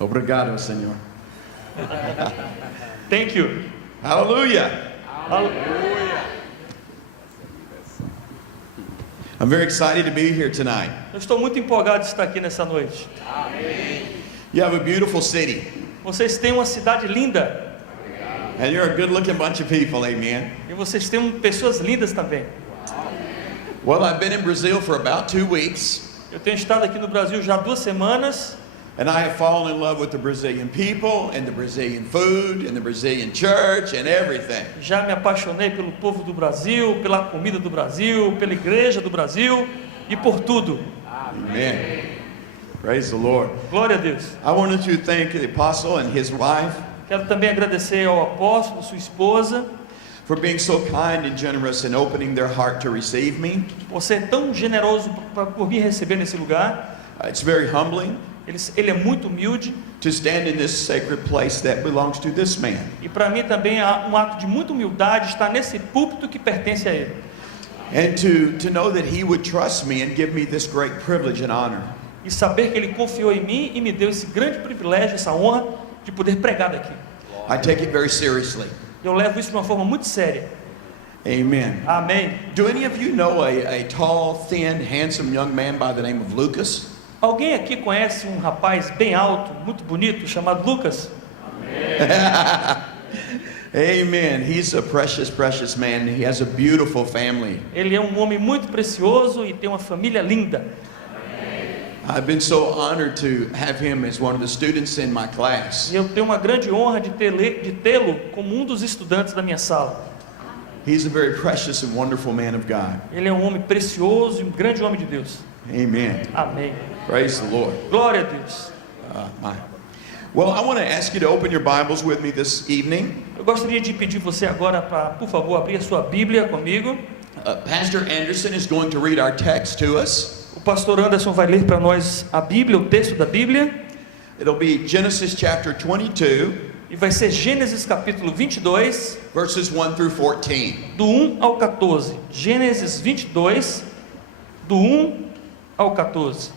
Obrigado, Senhor. Thank you. Hallelujah. Aleluia. I'm very excited to be here tonight. Eu estou muito empolgado de estar aqui nessa noite. You have a beautiful city, Vocês têm uma cidade linda. and you're a good-looking bunch of people, amen. E vocês têm pessoas lindas também. Well, I've been in Brazil for about 2 weeks, Eu tenho estado aqui no Brasil já há 2 semanas. and I have fallen in love with the Brazilian people, and the Brazilian food, and the Brazilian church, and everything. Já me apaixonei pelo povo do Brasil, pela comida do Brasil, pela igreja do Brasil e por tudo. Amen. Praise the Lord. Glória a Deus. I wanted to thank the apostle and his wife Quero também agradecer ao apóstolo, sua esposa, for being so kind and generous and opening their heart to receive me. por ser tão generoso por me receber nesse lugar. It's very humbling Ele é muito humilde. to stand in this sacred place that belongs to this man. E para mim também é um ato de muita humildade estar nesse púlpito que pertence a ele. And to know that he would trust me and give me this great privilege and honor. E saber que ele confiou em mim e me deu esse grande privilégio, essa honra de poder pregar daqui. I take it very seriously. Eu levo isso de uma forma muito séria. Amen. Amém. Do any of you know a tall, thin, handsome young man by the name of Lucas? Alguém aqui conhece um rapaz bem alto, muito bonito, chamado Lucas? Amen. He's a precious, precious man. He has a beautiful family. Ele é um homem muito precioso e tem uma família linda. I've been so honored to have him as one of the students in my class. E eu tenho uma grande honra de tê-lo como um dos estudantes da minha sala. He's a very precious and wonderful man of God. Ele é um homem precioso e um grande homem de Deus. Amen. Amém. Praise the Lord. Glória a Deus. Well, I want to ask you to open your Bibles with me this evening. Eu gostaria de pedir você agora para, por favor, abrir a sua Bíblia comigo. Pastor Anderson is going to read our text to us. O pastor Anderson vai ler para nós a Bíblia, o texto da Bíblia. It'll be Genesis chapter 22, E vai ser Gênesis capítulo 22, verses 1 through 14. do 1 ao 14. Gênesis 22, do 1 ao 14.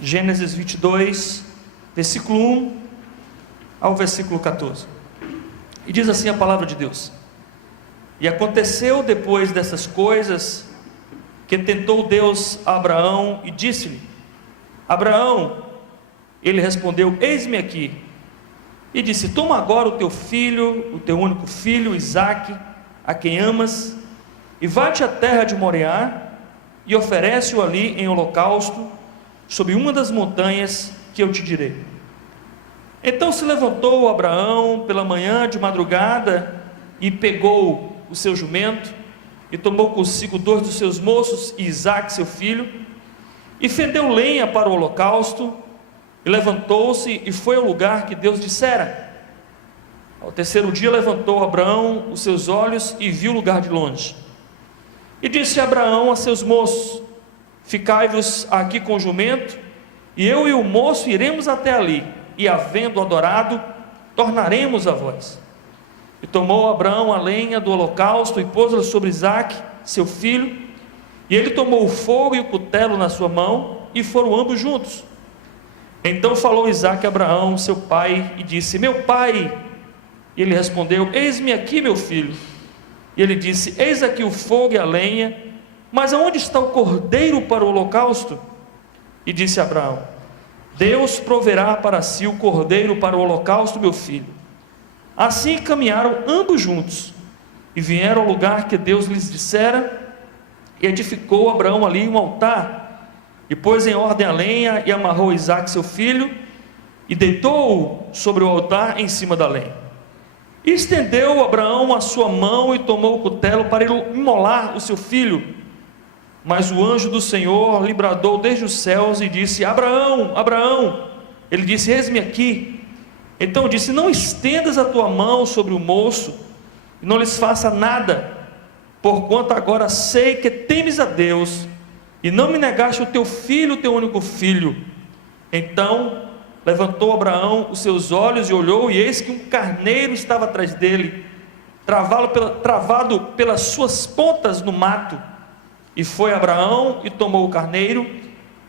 Gênesis 22, versículo 1 ao versículo 14. E diz assim a palavra de Deus: E aconteceu depois dessas coisas, que tentou Deus a Abraão e disse-lhe: Abraão. Ele respondeu: Eis-me aqui. E disse: Toma agora o teu filho, o teu único filho, Isaque, a quem amas, e vai-te à terra de Moriá, e oferece-o ali em holocausto, sob uma das montanhas que eu te direi. Então se levantou Abraão pela manhã de madrugada, e pegou o seu jumento, e tomou consigo 2 dos seus moços, e Isaque seu filho, e fendeu lenha para o holocausto, e levantou-se e foi ao lugar que Deus dissera. Ao terceiro dia levantou Abraão os seus olhos e viu o lugar de longe. E disse Abraão a seus moços: Ficai-vos aqui com o jumento, e eu e o moço iremos até ali, e havendo adorado, tornaremos a vós. E tomou Abraão a lenha do holocausto e pôs-la sobre Isaque, seu filho, e ele tomou o fogo e o cutelo na sua mão, e foram ambos juntos. Então falou Isaque a Abraão, seu pai, e disse: Meu pai. E ele respondeu: Eis-me aqui, meu filho. E ele disse: Eis aqui o fogo e a lenha, mas aonde está o cordeiro para o holocausto? E disse Abraão: Deus proverá para si o cordeiro para o holocausto, meu filho. Assim caminharam ambos juntos, e vieram ao lugar que Deus lhes dissera, e edificou Abraão ali um altar, e pôs em ordem a lenha, e amarrou Isaque seu filho, e deitou-o sobre o altar em cima da lenha. E estendeu Abraão a sua mão, e tomou o cutelo para imolar o seu filho. Mas o anjo do Senhor lhe bradou desde os céus, e disse: Abraão, Abraão. Ele disse: Eis-me aqui. Então disse: Não estendas a tua mão sobre o moço, e não lhes faça nada, porquanto agora sei que temes a Deus, e não me negaste o teu filho, o teu único filho. Então levantou Abraão os seus olhos e olhou, e eis que um carneiro estava atrás dele, travado pelas suas pontas no mato. E foi Abraão e tomou o carneiro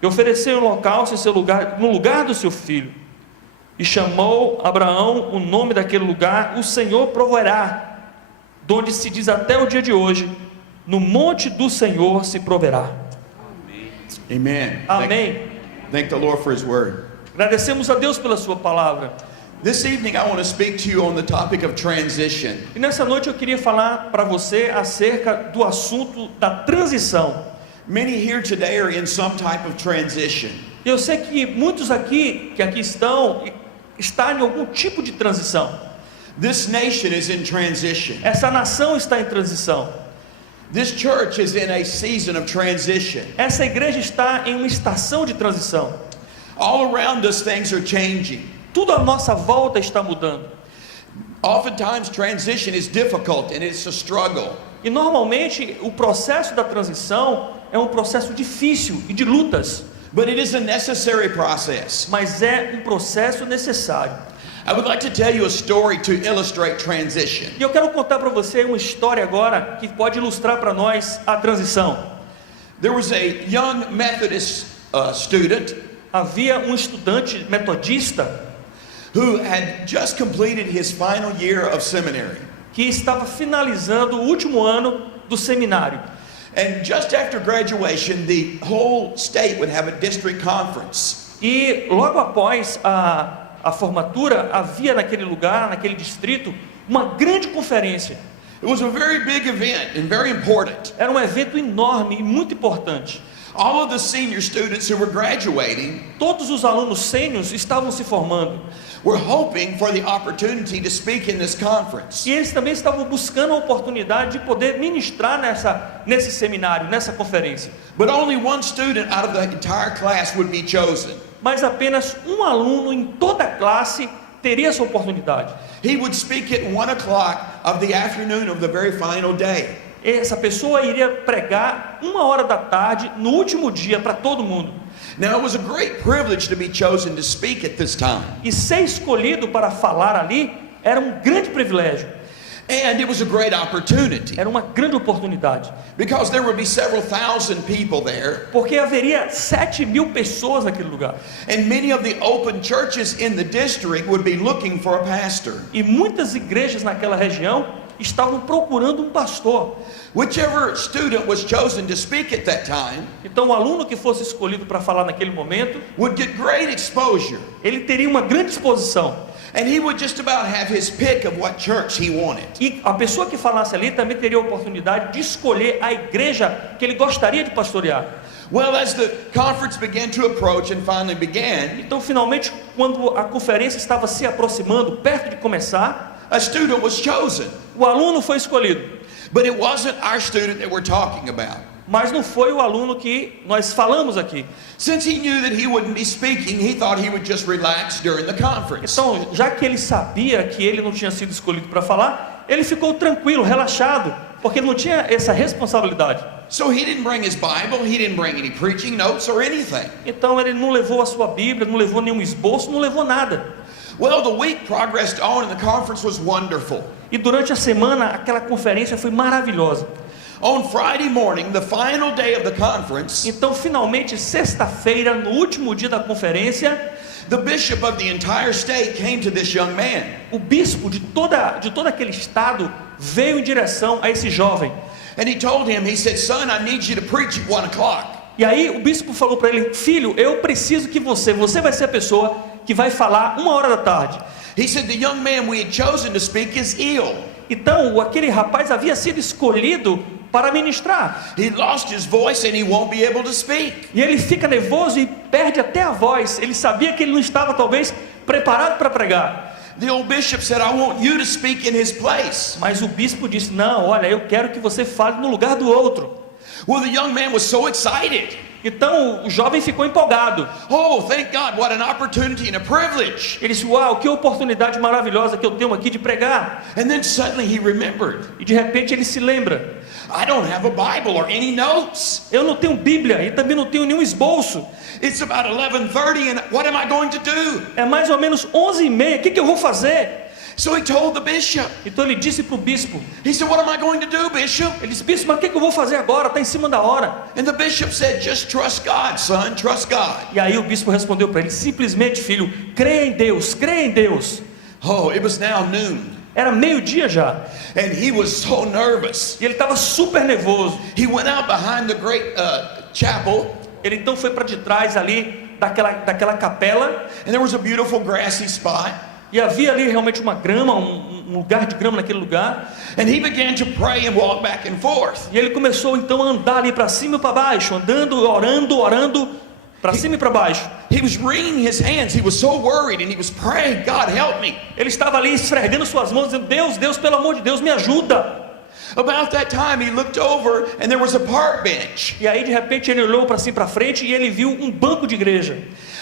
e ofereceu um holocausto em seu lugar, no lugar do seu filho. E chamou Abraão o nome daquele lugar, o Senhor proverá, donde se diz até o dia de hoje, no monte do Senhor se proverá. Amen. Amém. Thank the Lord for His word. Agradecemos a Deus pela sua palavra. This evening I want to speak to you on the topic of transition. E nessa noite eu queria falar para você acerca do assunto da transição. Many here today are in some type of transition. Eu sei que muitos aqui estão em algum tipo de transição. This nation is in transition. Essa nação está em transição. This church is in a season of transition. Essa igreja está em uma estação de transição. All around us things are changing. Tudo à nossa volta está mudando. Oftentimes transition is difficult and it's a struggle. E normalmente o processo da transição é um processo difícil e de lutas. But it is a necessary process. Mas é um processo necessário. I would like to tell you a story to illustrate transition. E eu quero contar para você uma história agora que pode ilustrar para nós a transição. There was a young Methodist student Havia um estudante metodista who had just completed his final year of seminary. que estava finalizando o último ano do seminário. And just after graduation, the whole state would have a district conference. E logo após a formatura, havia naquele lugar, naquele distrito, uma grande conferência. It was a very big event and very important. Era um evento enorme e muito importante. All of the senior students who were graduating Todos os alunos sênios estavam se formando. were hoping for the opportunity to speak in this conference. E eles também estavam buscando a oportunidade de poder ministrar nesse seminário, nessa conferência. But only one student out of the entire class would be chosen. Mas apenas um aluno em toda a classe teria essa oportunidade. He would speak at 1 o'clock of the afternoon of the very final day. Essa pessoa iria pregar 1h da tarde, no último dia, para todo mundo. Now it was a great privilege to be chosen to speak at this time. E ser escolhido para falar ali era um grande privilégio, And it was a great opportunity era uma grande oportunidade, because there would be several thousand people there, porque haveria 7.000 pessoas naquele lugar. and many of the open churches in the district would be looking for a pastor. E muitas igrejas naquela região estavam procurando um pastor. Whichever student was chosen to speak at that time Então o aluno que fosse escolhido para falar naquele momento, would get great exposure, ele teria uma grande exposição. and he would just about have his pick of what church he wanted. E a pessoa que falasse ali também teria a oportunidade de escolher a igreja que ele gostaria de pastorear. Well, as the conference began to approach and finally began, Então, finalmente, quando a conferência estava se aproximando, perto de começar, a student was chosen. o aluno foi escolhido. But it wasn't our student that we're talking about. Mas não foi o aluno que nós falamos aqui. Since he knew that he wouldn't be speaking, he thought he would just relax during the conference. Então, já que ele sabia que ele não tinha sido escolhido para falar, ele ficou tranquilo, relaxado, porque ele não tinha essa responsabilidade. So he didn't bring his Bible, he didn't bring any preaching notes or anything. Então, ele não levou a sua Bíblia, não levou nenhum esboço, não levou nada. Well, the week progressed on and the conference was wonderful. E durante a semana, aquela conferência foi maravilhosa. On Friday morning, the final day of the conference, Então, finalmente, sexta-feira, no último dia da conferência, the bishop of the entire state came to this young man. o bispo de todo aquele estado veio em direção a esse jovem. And he told him, he said, son, I need you to preach at 1 o'clock. E aí o bispo falou para ele: filho, eu preciso que você vai ser a pessoa que vai falar 1h da tarde. He said, the young man we had chosen to speak is ill. Então, aquele rapaz havia sido escolhido para ministrar. He lost his voice and he won't be able to speak. E ele fica nervoso e perde até a voz. Ele sabia que ele não estava, talvez, preparado para pregar. The old bishop said, I want you to speak in his place. Mas o bispo disse: não, olha, eu quero que você fale no lugar do outro. Well, the young man was so excited. Então o jovem ficou empolgado. Oh, thank God, what an opportunity and a privilege. Ele disse: uau, que oportunidade maravilhosa que eu tenho aqui de pregar. And then suddenly he remembered, E de repente ele se lembra: I don't have a Bible or any notes. eu não tenho Bíblia e também não tenho nenhum esboço. It's about 11:30 and what am I going to do? É mais ou menos 11h30, o que eu vou fazer? So he told the bishop. Então ele disse para o bispo, He said, "What am I going to do, bishop?" ele disse, bispo, mas o que eu vou fazer agora? Está em cima da hora. And the bishop said, "Just trust God, son, trust God." E aí o bispo respondeu para ele, simplesmente, filho, creia em Deus, creia em Deus. Oh, it was now noon. Era meio-dia já, And he was so nervous. e ele estava super nervoso. He went out behind the great chapel, Ele então foi para de trás ali, daquela capela, and there was a beautiful grassy spot. e havia ali realmente uma grama, um lugar de grama naquele lugar. And he began to pray and walk back and forth. E ele começou então a andar ali para cima e para baixo, andando, orando, para cima e para baixo. He was wringing his hands. He was so worried, and he was praying, "God, help me." Ele estava ali esfregando suas mãos, dizendo, Deus, pelo amor de Deus, me ajuda. About that time, he looked over, and there was a park bench. E aí de repente ele olhou para cima e para frente e ele viu um banco de igreja.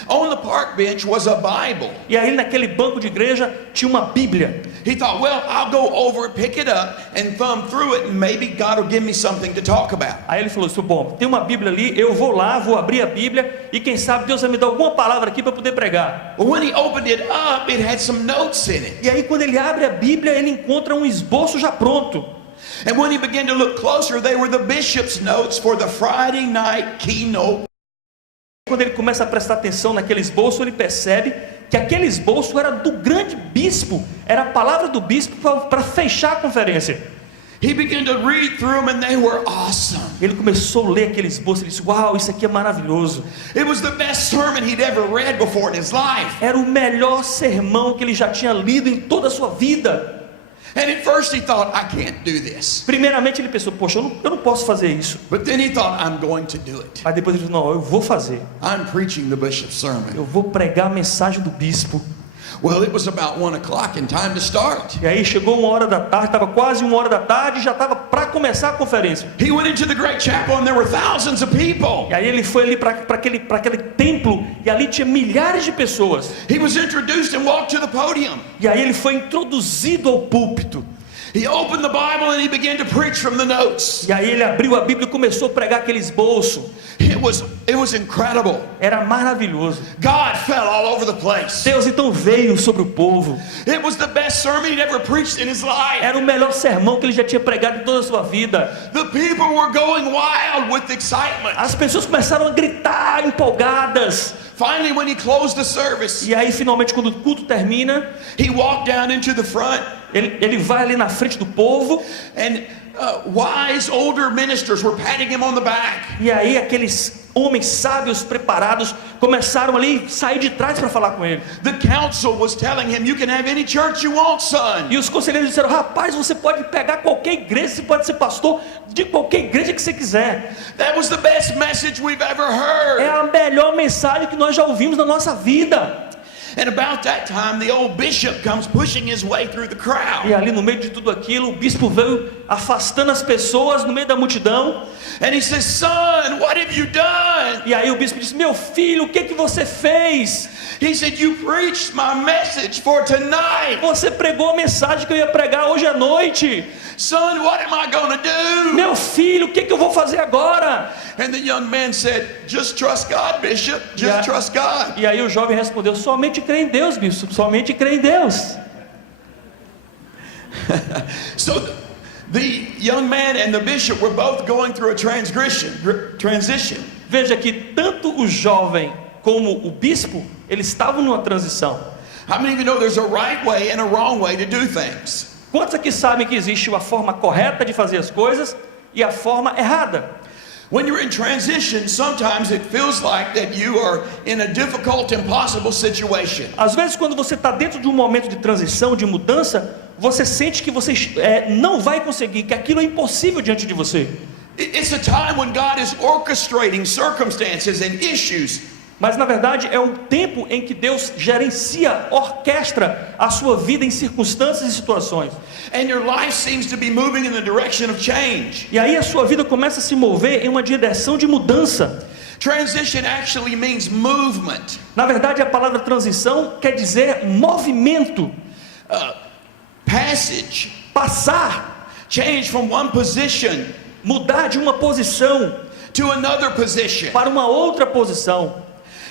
On the park bench was a Bible. E aí naquele banco de igreja tinha uma Bíblia. He thought, "Well, I'll go over, pick it up, and thumb through it, and maybe God will give me something to talk about." Aí ele falou assim, bom, tem uma Bíblia ali, eu vou lá, vou abrir a Bíblia e quem sabe Deus vai me dar alguma palavra aqui para poder pregar. But when he opened it up, it had some notes in it. E aí quando ele abre a Bíblia, ele encontra um esboço já pronto. And when he began to look closer, they were the bishop's notes for the Friday night keynote. Quando ele começa a prestar atenção naquele esboço, ele percebe que aquele esboço era do grande bispo, era a palavra do bispo para fechar a conferência. He began to read through them, and they were awesome. Ele começou a ler aquele esboço, ele disse, uau, isso aqui é maravilhoso. It was the best sermon he'd ever read before in his life. Era o melhor sermão que ele já tinha lido em toda a sua vida. And at first he thought, "I can't do this." Primeiramente ele pensou, poxa, eu não posso fazer isso. But then he thought, "I'm going to do it. Mas depois ele disse, não, eu vou fazer. I'm preaching the bishop's sermon." Eu vou pregar a mensagem do bispo. Well, it was about 1 o'clock and time to start. E aí chegou 1h da tarde, estava quase 1h da tarde, já estava para começar a conferência. He went into the great chapel, and there were thousands of people. E aí ele foi ali para aquele templo, e ali tinha milhares de pessoas. He was introduced and walked to the podium. E aí ele foi introduzido ao púlpito. He opened the Bible and he began to preach from the notes. E aí ele abriu a Bíblia e começou a pregar aquele esboço. It was incredible. Era maravilhoso. God fell all over the place. Deus então veio sobre o povo. It was the best sermon he'd ever preached in his life. Era o melhor sermão que ele já tinha pregado em toda a sua vida. The people were going wild with excitement. As pessoas começaram a gritar empolgadas. Finally, when he closed the service, E aí finalmente quando o culto termina, he walked down into the front, ele vai ali na frente do povo. and wise older ministers were patting him on the back. E aí aqueles homens sábios preparados começaram ali a sair de trás para falar com ele. The council was telling him, "You can have any church you want, son." E os conselheiros disseram, rapaz, você pode pegar qualquer igreja, você pode ser pastor de qualquer igreja que você quiser. That was the best message we've ever É heard. a melhor mensagem que nós já ouvimos na nossa vida. And about that time, the old bishop comes pushing his way through the crowd. E ali no meio de tudo aquilo, o bispo veio afastando as pessoas no meio da multidão. And he says, "Son, what have you done?" E aí o bispo disse, meu filho, o que você fez? He said, "You preached my message for tonight. Você pregou a mensagem que eu ia pregar hoje à noite. Son, what am I going to do?" Meu filho, o que eu vou fazer agora? And the young man said, "Just trust God, Bishop. Just Yeah. trust God." E aí o jovem respondeu, somente crê em Deus, bispo, somente crê em Deus. So the young man and the bishop were both going through a transition. Veja que tanto o jovem como o bispo, eles estavam numa transição. How many of you know there's a right way and a wrong way to do things? Quantos aqui sabem que existe a forma correta de fazer as coisas e a forma errada? When you're in transition, sometimes it feels like that you are in a difficult, impossible situation. Às vezes quando você está dentro de um momento de transição, de mudança, você sente que você não vai conseguir, que aquilo é impossível diante de você. It's a time when God is orchestrating circumstances and issues. Mas na verdade é um tempo em que Deus gerencia, orquestra a sua vida em circunstâncias e situações. And your life seems to be moving in the direction of change. E aí a sua vida começa a se mover em uma direção de mudança. Transition actually means movement. Na verdade a palavra transição quer dizer movimento, Passage. passar, Change from one position mudar de uma posição to another position. para uma outra posição.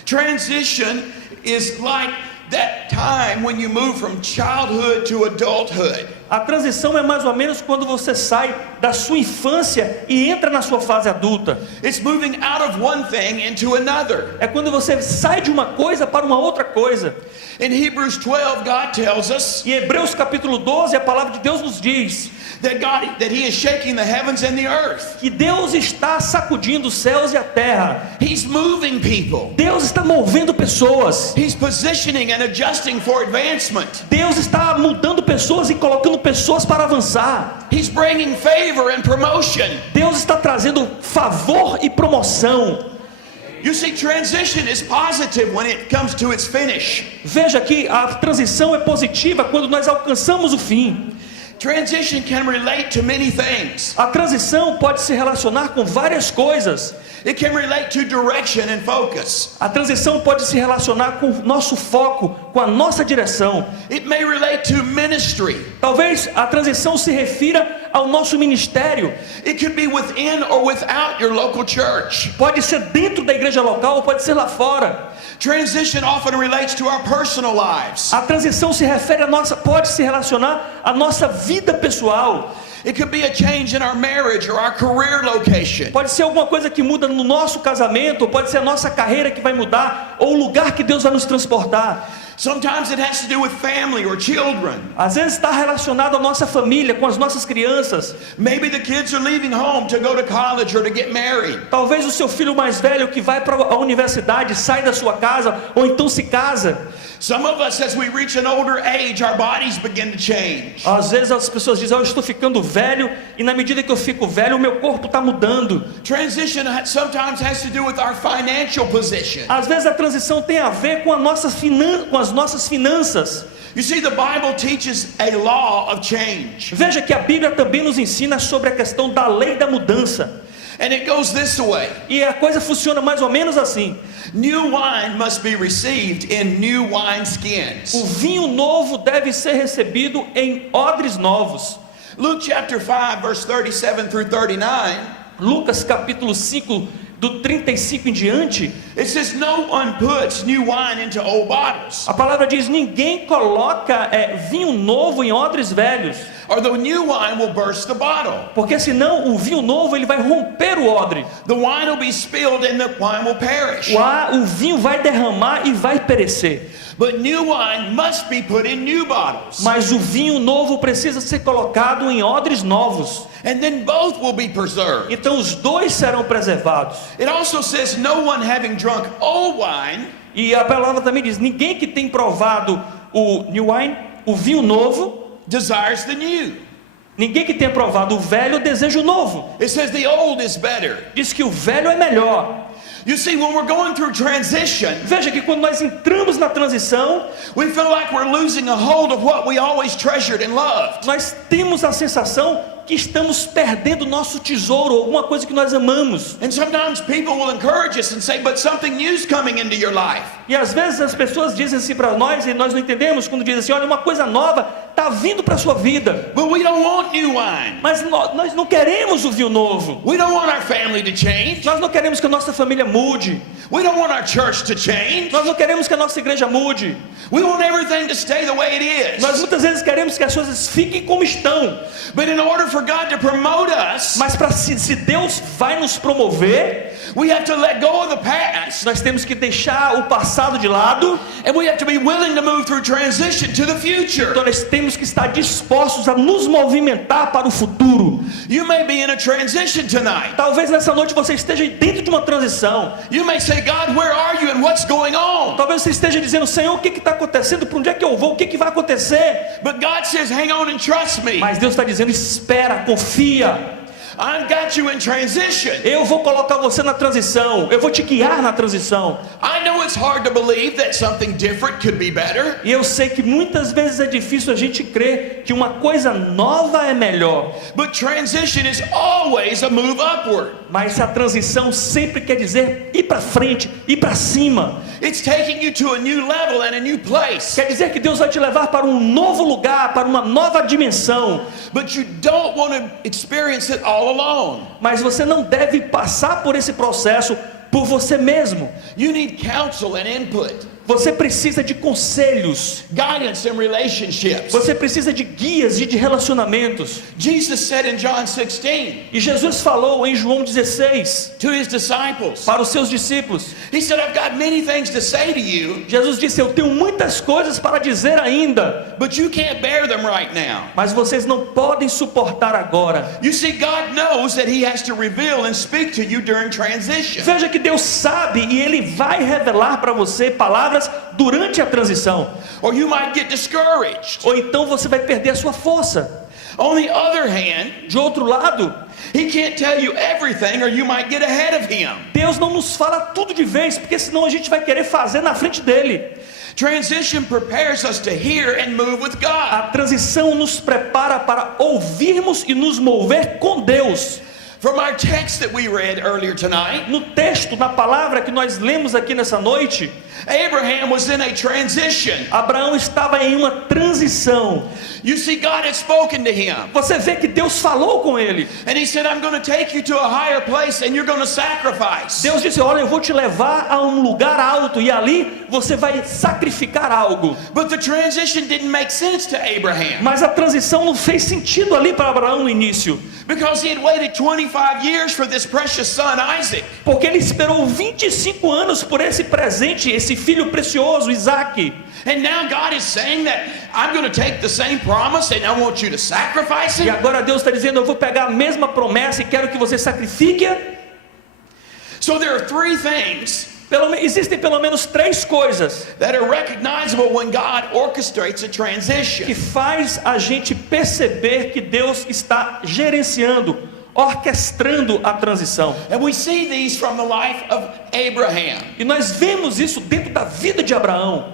Transition is like that time when you move from childhood to adulthood. A transição é mais ou menos quando você sai da sua infância e entra na sua fase adulta. It's moving out of one thing into another. É quando você sai de uma coisa para uma outra coisa. In Hebrews 12, God tells us Em Hebreus capítulo 12, a palavra de Deus nos diz that He is shaking the heavens and the earth. que Deus está sacudindo os céus e a terra. He's moving people. Deus está movendo pessoas. He's positioning and adjusting for advancement. Deus está mudando pessoas e colocando pessoas para avançar. He's bringing favor and promotion. Deus está trazendo favor e promoção. You see, transition is positive when it comes to its finish. Veja que a transição é positiva quando nós alcançamos o fim. Transition can relate to many things. A transição pode se relacionar com várias coisas. It can relate to direction and focus. A transição pode se relacionar com o nosso foco, com a nossa direção. It may relate to ministry. Talvez a transição se refira ao nosso ministério. It could be within or without your local church. Pode ser dentro da igreja local ou pode ser lá fora. Transition often relates to our personal lives. A transição se refere a nossa, pode se relacionar à nossa vida pessoal. It could be a change in our marriage or our career location. Pode ser alguma coisa que muda no nosso casamento, ou pode ser a nossa carreira que vai mudar, ou o lugar que Deus vai nos transportar. Sometimes it has to do with family or children. Às vezes está relacionado à nossa família, com as nossas crianças. Maybe the kids are leaving home to go to college or to get married. Talvez o seu filho mais velho que vai para a universidade sai da sua casa, ou então se casa. Some of us, as we reach an older age, our bodies begin to change. Às vezes as pessoas dizem, eu estou ficando velho, e na medida que eu fico velho, o meu corpo está mudando. Transition sometimes has to do with our financial position. Às vezes a transição tem a ver com, com as nossas finanças. You see, the Bible teaches a law of change. Veja que a Bíblia também nos ensina sobre a questão da lei da mudança. And it goes this way. E a coisa funciona mais ou menos assim. New wine must be received in new wine skins. O vinho novo deve ser recebido em odres novos. Luke chapter 5 verse 37 through 39. Lucas capítulo 5 do 35 em diante. It says no one puts new wine into old bottles. A palavra diz, ninguém coloca vinho novo em odres velhos. Or the new wine will burst the bottle. Porque senão o vinho novo ele vai romper o odre. The wine will be spilled and the wine will perish. O vinho vai derramar e vai perecer. But new wine must be put in new bottles. Mas o vinho novo precisa ser colocado em odres novos. And then both will be preserved. Então os dois serão preservados. It also says no one having drunk old wine. E a palavra também diz, ninguém que tem provado o new wine, o vinho novo, desires the new. Ninguém que tenha provado o velho deseja o novo. It says the old is better. Diz que o velho é melhor. You see, when we're going through transition, veja que quando nós entramos na transição, we feel like we're losing a hold of what we always treasured and loved. Nós temos a sensação que estamos perdendo nosso tesouro, alguma coisa que nós amamos. And sometimes people will encourage us and say, but something new's coming into your life. E às vezes as pessoas dizem assim para nós, e nós não entendemos quando dizem assim, olha, uma coisa nova está vindo para a sua vida. But we don't want new wine. Mas nós não queremos o vinho novo. We don't want our family to change. Nós não queremos que a nossa família mude. We don't want our church to change. Nós não queremos que a nossa igreja mude. We want everything to stay the way it is. Nós muitas vezes queremos que as coisas fiquem como estão. But in order for God to promote us, mas se Deus vai nos promover, we have to let go of the past. Nós temos que deixar o passado de lado. And we have to be willing to move through transition to the future. Então nós temos que estar dispostos a nos movimentar para o futuro. You may be in a transition tonight. Talvez nessa noite você esteja dentro de uma transição. You may say, God, where are you and what's going on? Talvez você esteja dizendo, Senhor, o que está acontecendo? Para onde é que eu vou? O que vai acontecer? But God says, hang on and trust me. Mas Deus está dizendo, espera, confia. I've got you in transition. Eu vou colocar você na transição. Eu vou te guiar na transição. I know it's hard to believe that something different could be better. E eu sei que muitas vezes é difícil a gente crer que uma coisa nova é melhor. But transition is always a move upward. Mas a transição sempre quer dizer ir para frente, ir para cima. It's taking you to a new level and a new place. Quer dizer que Deus vai te levar para um novo lugar, para uma nova dimensão. But you don't want to experience it all alone. Mas você não deve passar por esse processo por você mesmo. You need counsel and input. Você precisa de conselhos. guidance in relationships. Você precisa de guias e de relacionamentos. Jesus said in John 16 E Jesus falou em João 16 to his disciples, para os seus discípulos. he said, I've got many things to say to you, Jesus disse: eu tenho muitas coisas para dizer ainda, but you can't bear them right now. mas vocês não podem suportar agora. You see, God knows that he has to reveal and speak to you during transition. Veja que Deus sabe e Ele vai revelar para você palavras durante a transição. Or you might get discouraged. Ou então você vai perder a sua força. On the other hand, De outro lado, he can't tell you everything or you might get ahead of him. Deus não nos fala tudo de vez, porque senão a gente vai querer fazer na frente dele. Transition prepares us to hear and move with God. A transição nos prepara para ouvirmos e nos mover com Deus. From our text that we read earlier tonight, No texto, na palavra que nós lemos aqui nessa noite, Abraham was in a transition. Abraão estava em uma transição. You see, God had spoken to him. Você vê que Deus falou com ele. And he said, I'm going to take you to a higher place and you're going to sacrifice. Deus disse: olha, eu vou te levar a um lugar alto e ali você vai sacrificar algo. But the transition didn't make sense to Abraham Mas a transição não fez sentido ali para Abraão no início, because he had waited 25 years for this precious son, Isaac. porque ele esperou 25 anos por esse presente, esse filho precioso, Isaque. And now God is saying that I'm going to take the same promise and I want you to sacrifice E it. agora Deus está dizendo: eu vou pegar a mesma promessa e quero que você sacrifique-a. So there are three things Existem pelo menos três coisas that are recognizable when God orchestrates a que transition. faz a gente perceber que Deus está gerenciando, orquestrando a transição. And we see these from the life of Abraham. E nós vemos isso dentro da vida de Abraão.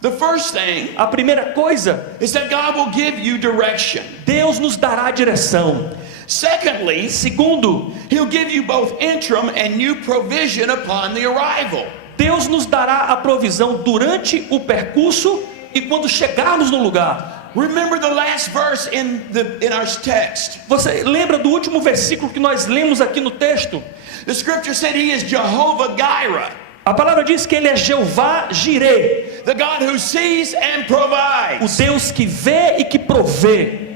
The first thing A primeira coisa, is that God will give you direction. Deus nos dará direção. Secondly, Segundo, he'll give you both interim and new provision upon the arrival. Deus nos dará a provisão durante o percurso e quando chegarmos no lugar. Remember the last verse in our text. Você lembra do último versículo que nós lemos aqui no texto? The scripture said he is Jehovah Jireh, A palavra diz que Ele é Jeová Jireh, the God who sees and o provides. Deus que vê e que provê.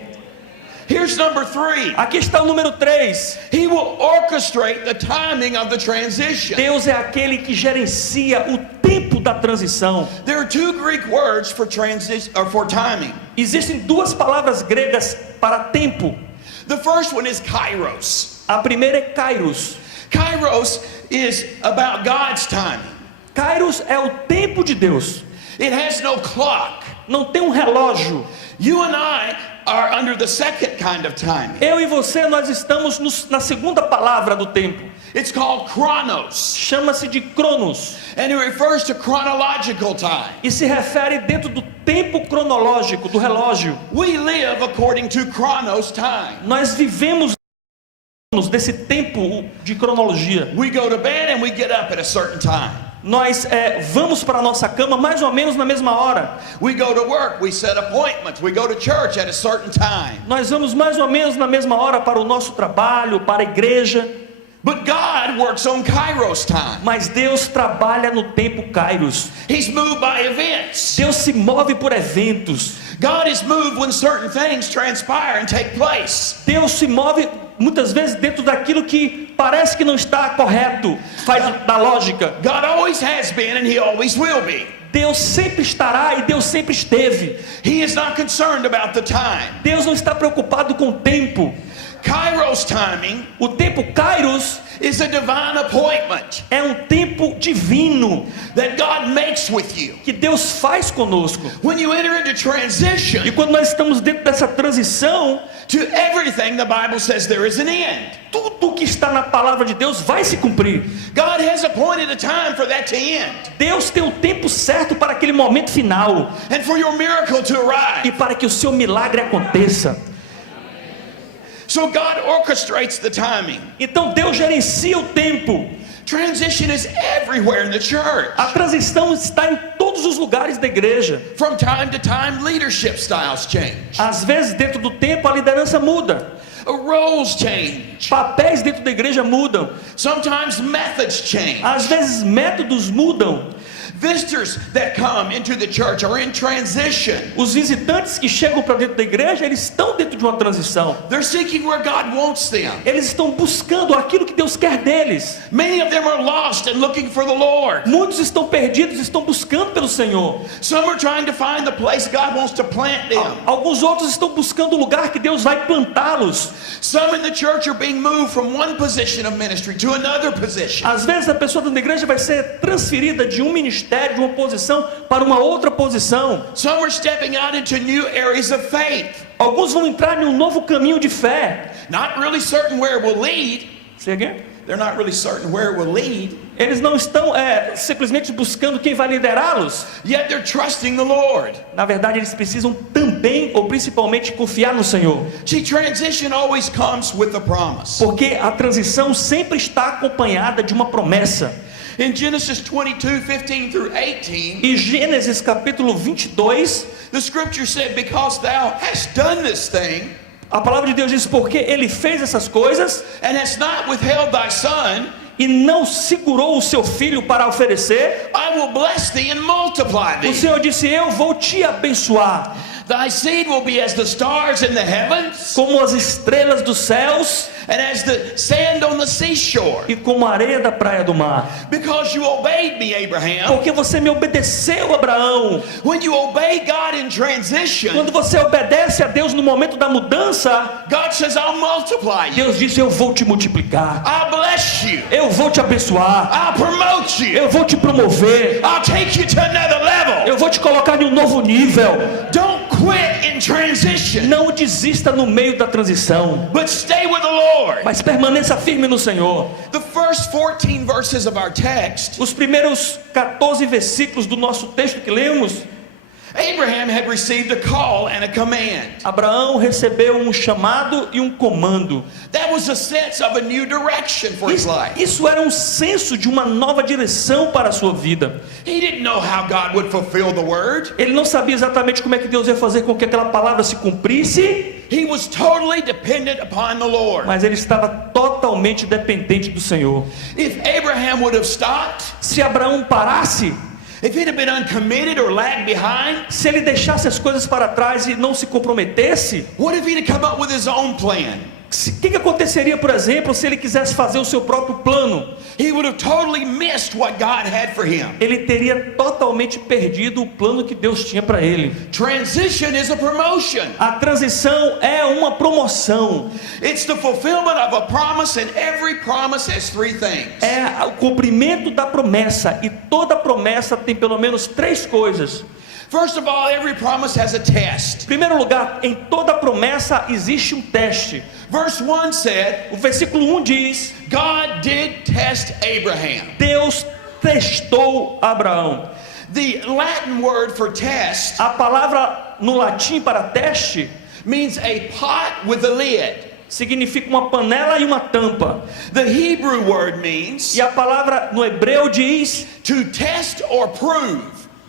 Here's number 3. Aqui está o número 3. He will orchestrate the timing of the transition. Deus é aquele que gerencia o tempo da transição. There are two Greek words for transition or for timing. Existem duas palavras gregas para tempo. The first one is kairos. A primeira é kairos. Kairos is about God's timing. Kairos é o tempo de Deus. It has no clock. Não tem um relógio. You and I are under the second kind of timing. Eu e você, nós estamos na segunda palavra do tempo. It's called chronos, Chama-se de cronos. and it refers to chronological time. E se refere dentro do tempo cronológico, do relógio. We live according to chronos time. Nós vivemos desse tempo de cronologia. We go to bed and we get up at a certain time. Nós vamos para a nossa cama mais ou menos na mesma hora. We go to work, we set appointments, we go to church at a certain time. Nós vamos mais ou menos na mesma hora para o nosso trabalho, para a igreja. But God works on kairos time. Mas Deus trabalha no tempo kairos. He's moved by events. Deus se move por eventos. God is moved when certain things transpire and take place. Deus se move muitas vezes dentro daquilo que parece que não está correto, faz da lógica. God always has been and he always will be. Deus sempre estará e Deus sempre esteve. He is not concerned about the time. Deus não está preocupado com o tempo. Kairos timing O tempo kairos is a divine appointment é um tempo divino that God makes with you. que Deus faz conosco. When you enter into E transition quando nós estamos dentro dessa transição, to everything, the Bible says there is an end. tudo que está na palavra de Deus vai se cumprir. God has appointed a time for that to end Deus tem o tempo certo para aquele momento final and for your miracle to e arrive. para que o seu milagre aconteça. So God orchestrates the timing. Então Deus gerencia o tempo. Transition is everywhere in the church. A transição está em todos os lugares da igreja. From time to time, leadership styles change. Às vezes, dentro do tempo, a liderança muda. Roles change. Papéis dentro da igreja mudam. Sometimes methods change. Às vezes, métodos mudam. Visitors that come into the church are in transition. Os visitantes que chegam para dentro da igreja, eles estão dentro de uma transição. They're seeking where God wants them. Eles estão buscando aquilo que Deus quer deles. Many of them are lost and looking for the Lord. Muitos estão perdidos, estão buscando pelo Senhor. Some are trying to find the place God wants to plant them. Alguns outros estão buscando o lugar que Deus vai plantá-los. Some in the church are being moved from one position of ministry to another position. Às vezes a pessoa dentro da igreja vai ser transferida de um ministério, de uma posição para uma outra posição. Some are stepping out into new areas of faith. Alguns vão entrar em um novo caminho de fé. Not really certain where it will lead. Say again? They're not really certain where it will lead. Eles não estão simplesmente buscando quem vai liderá-los. Yet they're trusting the Lord. Na verdade, eles precisam também, ou principalmente, confiar no Senhor. See, transition always comes with a promise. Porque a transição sempre está acompanhada de uma promessa. In Genesis 22:15 through 18, Em Gênesis capítulo 22, the scripture said, because thou hast done this thing, a palavra de Deus diz, porque ele fez essas coisas and hast not withheld thy son, e não segurou o seu filho para oferecer, I will bless thee and multiply o thee. Senhor disse, eu vou te abençoar, Thy seed will be as the stars in the heavens, como as estrelas dos céus and as the sand on the seashore. e como a areia da praia do mar. Because you obeyed me, Abraham. Porque você me obedeceu, Abraão. When you obey God in transition, Quando você obedece a Deus no momento da mudança, God says, I'll multiply you. Deus disse, eu vou te multiplicar, I'll bless you. eu vou te abençoar, I'll promote you. eu vou te promover, I'll take you to another level. eu vou te colocar em um novo nível. Don't quit in transition, Não desista no meio da transição, but stay with the Lord. mas permaneça firme no Senhor. The first 14 verses of our text, Os primeiros 14 versículos do nosso texto que lemos, Abraham had received a call and a command. Abraão recebeu um chamado e um comando. That was a sense of a new direction for his life. Isso era um senso de uma nova direção para a sua vida. He didn't know how God would fulfill the word. Ele não sabia exatamente como é que Deus ia fazer com que aquela palavra se cumprisse, He was totally dependent upon the Lord. mas ele estava totalmente dependente do Senhor. If Abraham would have stopped, Se Abraão parasse, if he'd have been uncommitted or lagged behind, se ele deixasse as coisas para trás e não se comprometesse, what if he'd have come up with his own plan? o que aconteceria, por exemplo, se ele quisesse fazer o seu próprio plano? He would have totally missed what God had for him. Ele teria totalmente perdido o plano que Deus tinha para ele. Transition is a promotion. A transição é uma promoção, It's the fulfillment of a promise, and every promise has three things. é o cumprimento da promessa, e toda promessa tem pelo menos 3 coisas. First of all, every promise has a test. Em primeiro lugar, em toda promessa existe um teste. Verse 1 said, O versículo 1 diz, God did test Abraham. Deus testou Abraão. The Latin word for test A palavra no latim para teste means a pot with a lid. significa uma panela e uma tampa. The Hebrew word means E a palavra no hebreu diz to test or prove.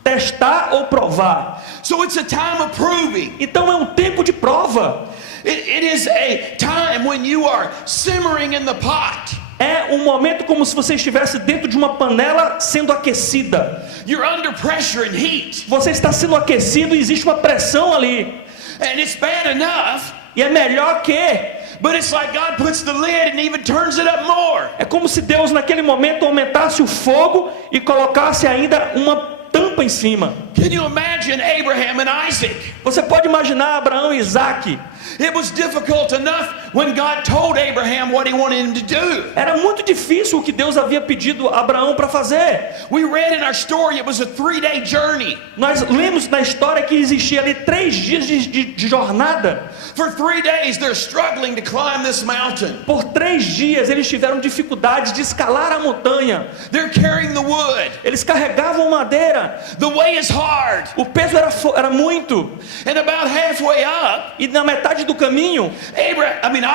testar ou provar. So it's a time of proving. Então é um tempo de prova. It is a time when you are simmering in the pot. É um momento como se você estivesse dentro de uma panela sendo aquecida. You're under pressure and heat. Você está sendo aquecido e existe uma pressão ali. And it's bad enough, E é melhor que... but it's like God puts the lid and even turns it up more. É como se Deus naquele momento aumentasse o fogo e colocasse ainda uma tampa em cima. Can you imagine Abraham and Isaac? Você pode imaginar Abraão e Isaac. It was difficult enough when God told Abraham what he wanted him to do. Era muito difícil o que Deus havia pedido a Abraão para fazer. We read in our story it was a 3-day journey. Nós lemos na história que existia ali 3 dias de jornada. For 3 days they're struggling to climb this mountain. Por 3 dias eles tiveram dificuldades de escalar a montanha. They're carrying the wood. Eles carregavam madeira. The way is hard. O peso era muito. And about halfway up, E na metade do caminho,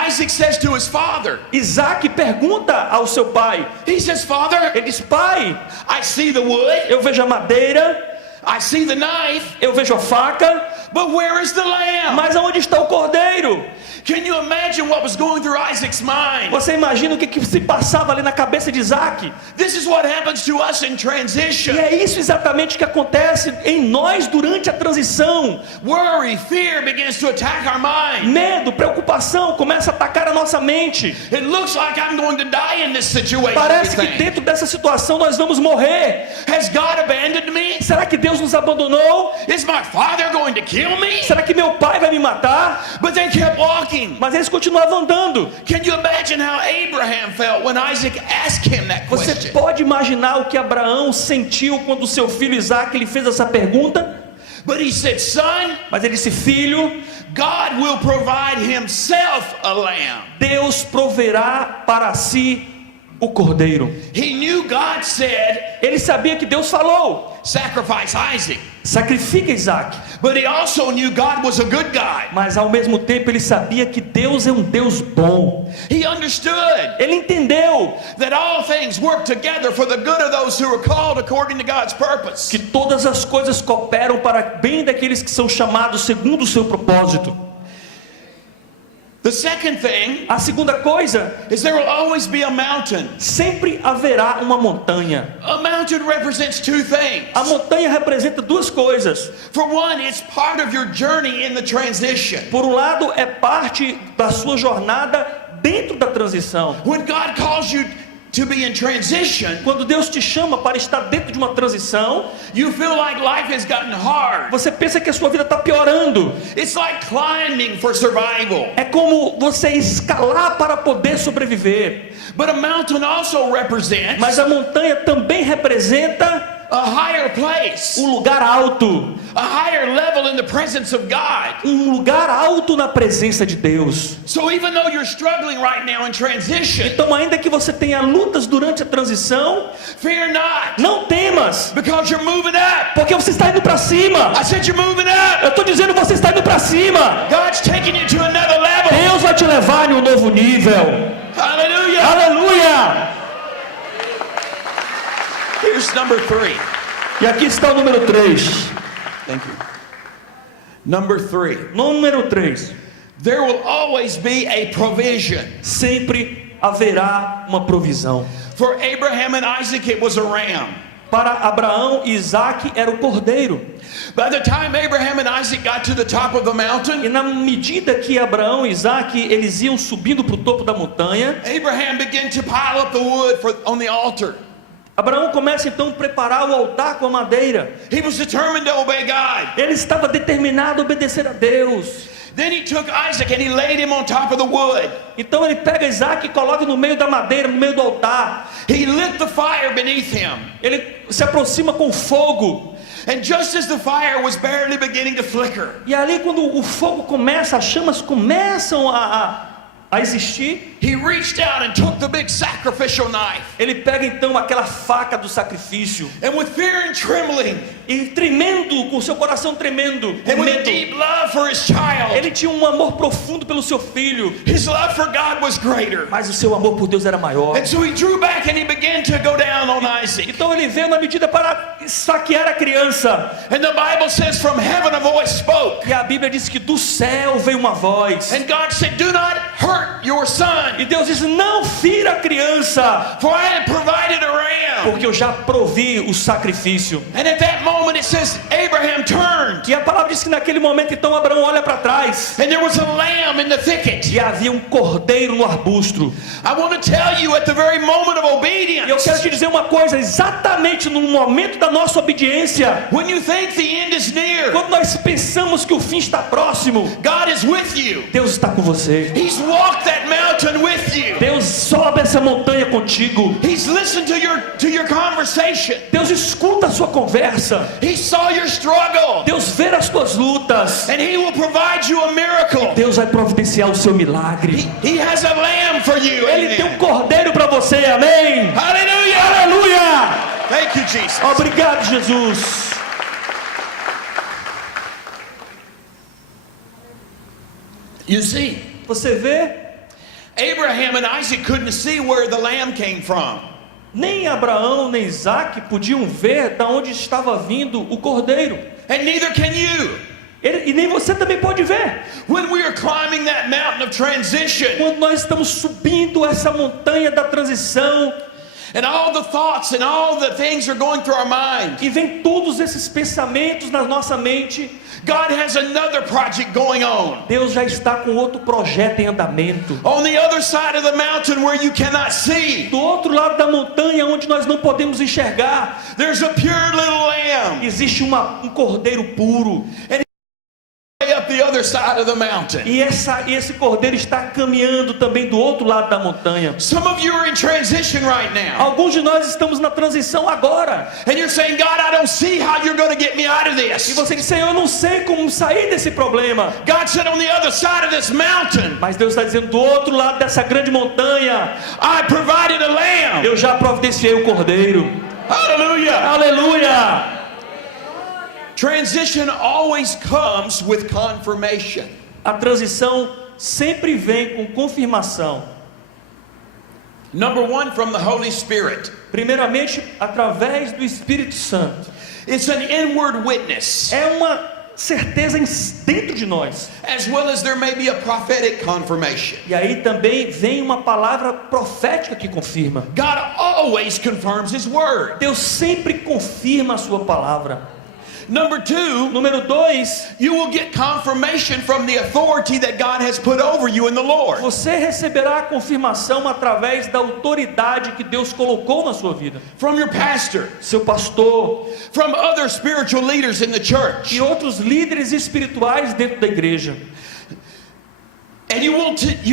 Isaac says to his father, Isaac pergunta ao seu pai. he says, Father, Ele diz, pai, I see the wood, eu vejo a madeira, I see the knife, eu vejo a faca, But where is the lamb? Mas aonde está o cordeiro? Can you imagine what was going through Isaac's mind? Você imagina o que se passava ali na cabeça de Isaac? This is what happens to us in transition. E é isso exatamente que acontece em nós durante a transição. Worry, fear begins to attack our mind. Medo, preocupação começa a atacar a nossa mente. It looks like I'm going to die in this situation. Parece we que think. dentro dessa situação nós vamos morrer. Has God abandoned me? Será que Deus nos abandonou? Is my father going to kill me? Será que meu pai vai me matar? But they kept walking. Mas eles continuavam andando. Can you imagine how Abraham felt when Isaac asked him that Você question? pode imaginar o que Abraão sentiu quando seu filho Isaac lhe fez essa pergunta? But he said, son, Mas ele disse: filho, God will provide himself a lamb. Deus proverá para si o cordeiro. He knew God said, Ele sabia que Deus falou: sacrifice Isaac. sacrifica Isaac. But he also knew God was a good guy. Mas ao mesmo tempo ele sabia que Deus é um Deus bom. He understood Ele entendeu that all things work together for the good of those who are called according to God's purpose. que todas as coisas cooperam para bem daqueles que são chamados segundo o seu propósito. The second thing A segunda coisa, is there will always be a mountain. sempre haverá uma montanha. A mountain represents two things. A montanha representa duas coisas. For one, it's part of your journey in the transition. Por um lado, é parte da sua jornada dentro da transição. When God calls you to be in transition, Quando Deus te chama para estar dentro de uma transição, you feel like life has gotten hard. você pensa que a sua vida está piorando. It's like climbing for survival. É como você escalar para poder sobreviver. But a mountain also represents Mas a montanha também representa a higher place, um lugar alto. a higher level in the presence of God. Um lugar alto na presença de Deus. So even though you're struggling right now in transition, Então, ainda que você tenha lutas durante a transição, fear not, não temas, because you're moving up. porque você está indo para cima. I said you're moving up. Eu estou dizendo, você está indo para cima. God's taking you to another level. Deus vai te levar em um novo nível. Hallelujah. Aleluia! Here's number 3. E aqui está o número 3. Thank you. Number 3. Número 3. There will always be a provision. Sempre haverá uma provisão. For Abraham and Isaac, it was a ram. Para Abraão e Isaac era o cordeiro. By the time Abraham and Isaac got to the top of the E mountain, na medida que Abraão e Isaac eles iam subindo para o topo da montanha, Abraham began to pile up the wood on the altar. Abraão começa então a preparar o altar com a madeira. He was determined to obey God. Ele estava determinado a obedecer a Deus. Then he took Isaac and he laid him on top of the wood. Então ele pega Isaac e coloca no meio da madeira, no meio do altar. He lit the fire beneath him. Ele se aproxima com fogo. And just as the fire was barely beginning to flicker, E ali quando o fogo começa, as chamas começam a existir, he reached out and took the big sacrificial knife. ele pega então aquela faca do sacrifício. And with fear and trembling, E tremendo, com seu coração tremendo, com and with medo, deep love for his child, ele tinha um amor profundo pelo seu filho, his love for God was greater. mas o seu amor por Deus era maior. And so he drew back and he began to go down on Isaac. Então ele veio na medida para saquear a criança. And the Bible says from heaven a voice spoke. E a Bíblia diz que do céu veio uma voz. And God said, do not hurt your son, E Deus disse: não fira a criança, for I have provided a ram. porque eu já provi o sacrifício. And at that moment it says Abraham turned, E a palavra diz que naquele momento então Abraão olha para trás. and there was a lamb in the thicket. E havia um cordeiro no arbusto. I want to tell you, at the very moment of E eu obedience, quero te dizer uma coisa: exatamente no momento da nossa obediência, when you think the end is near, quando nós pensamos que o fim está próximo, God is with you. Deus está com você. He's walked that mountain with you. Deus sobe essa montanha contigo. He's listened to your conversation. Deus escuta a sua conversa. He saw your struggle, Deus vê as tuas lutas. and he will provide you a miracle. Deus vai providenciar o seu milagre. He has a lamb for you. Ele tem um Amen. cordeiro para você, amém? Hallelujah. Aleluia! Thank you, Jesus. Obrigado, Jesus. You see, Você vê? Abraham and Isaac couldn't see where the lamb came from. Nem Abraão nem Isaac podiam ver de onde estava vindo o cordeiro. And neither can you. E nem você também pode ver. When we are climbing that mountain of transition, Quando nós estamos subindo essa montanha da transição, and all the thoughts and all the things are going through our mind, e vem todos esses pensamentos na nossa mente, God has another project going on. Deus já está com outro projeto em andamento. On the other side of the mountain where you cannot see, Do outro lado da montanha, onde nós não podemos enxergar, there's a pure little lamb. existe um cordeiro puro. Way up the other side of the mountain. E esse cordeiro está caminhando também do outro lado da montanha. Some of you are in transition right now. Alguns de nós estamos na transição agora. And you're saying, God, I don't see how you're going to get me out of E this. você diz, Senhor, eu não sei como sair desse problema. God said, on the other side of this mountain, Mas Deus está dizendo, do outro lado dessa grande montanha, I provided a lamb. eu já providenciei o cordeiro. Hallelujah. Aleluia! Transition always comes with confirmation. A transição sempre vem com confirmação. Number one, from the Holy Spirit. Primeiramente, através do Espírito Santo. It's an inward witness, É uma certeza dentro de nós. as well as there may be a prophetic confirmation. E aí também vem uma palavra profética que confirma. God always confirms His word. Deus sempre confirma a sua palavra. Number two, Número 2, you will get confirmation from the authority that God has put over you in the Lord. você receberá a confirmação através da autoridade que Deus colocou na sua vida. From your pastor, Seu pastor from other spiritual leaders in the church. e outros líderes espirituais dentro da igreja. And you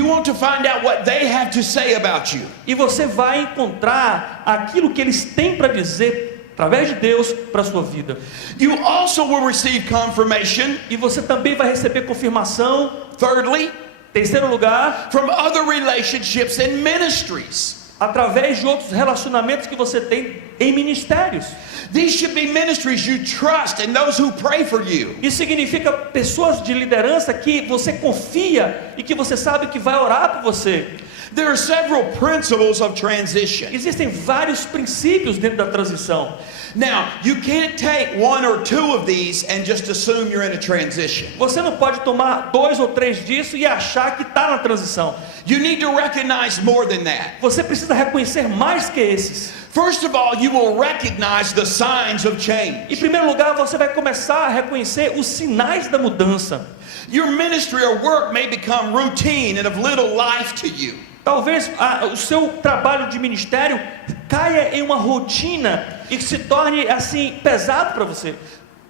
want to find out what they have to say about you. E você vai encontrar aquilo que eles têm para dizer através de Deus para a sua vida. You also will receive confirmation, E você também vai receber confirmação, thirdly, terceiro lugar, from other relationships and ministries. através de outros relacionamentos que você tem em ministérios. These should be ministries you trust and those who pray for you. Isso significa pessoas de liderança que você confia e que você sabe que vai orar por você. There are several principles of transition. Existem vários princípios dentro da transição. Now, you can't take one or two of these and just assume you're in a transition. Você não pode tomar 2 ou 3 disso e achar que está na transição. You need to recognize more than that. Você precisa reconhecer mais que esses. First of all, you will recognize the signs of change. Em primeiro lugar, você vai começar a reconhecer os sinais da mudança. Your ministry or work may become routine and of little life to you. Talvez o seu trabalho de ministério caia em uma rotina e que se torne assim pesado para você.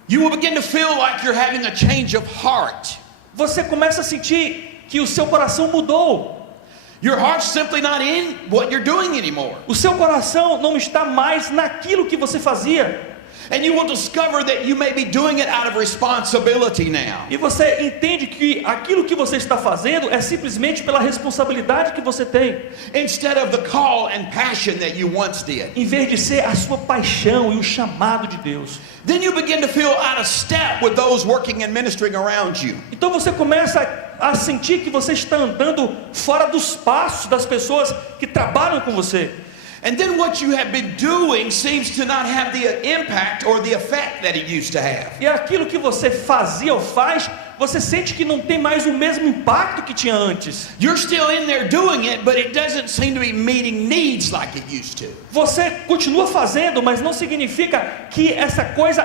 You will begin to feel like you're having a change of heart. Você começa a sentir que o seu coração mudou. Your heart's simply not in what you're doing anymore. O seu coração não está mais naquilo que você fazia. And you will discover that you may be doing it out of responsibility now. E você entende que aquilo que você está fazendo é simplesmente pela responsabilidade que você tem, Instead of the call and passion that you once did. em vez de ser a sua paixão e o chamado de Deus. Then you begin to feel out of step with those working and ministering around you. Então você começa a sentir que você está andando fora dos passos das pessoas que trabalham com você. And then what you have been doing seems to not have the impact or the effect that it used to have. E aquilo que você fazia ou faz, você sente que não tem mais o mesmo impacto que tinha antes. You're still in there doing it, but it doesn't seem to be meeting needs like it used to. Você continua fazendo, mas não significa que essa coisa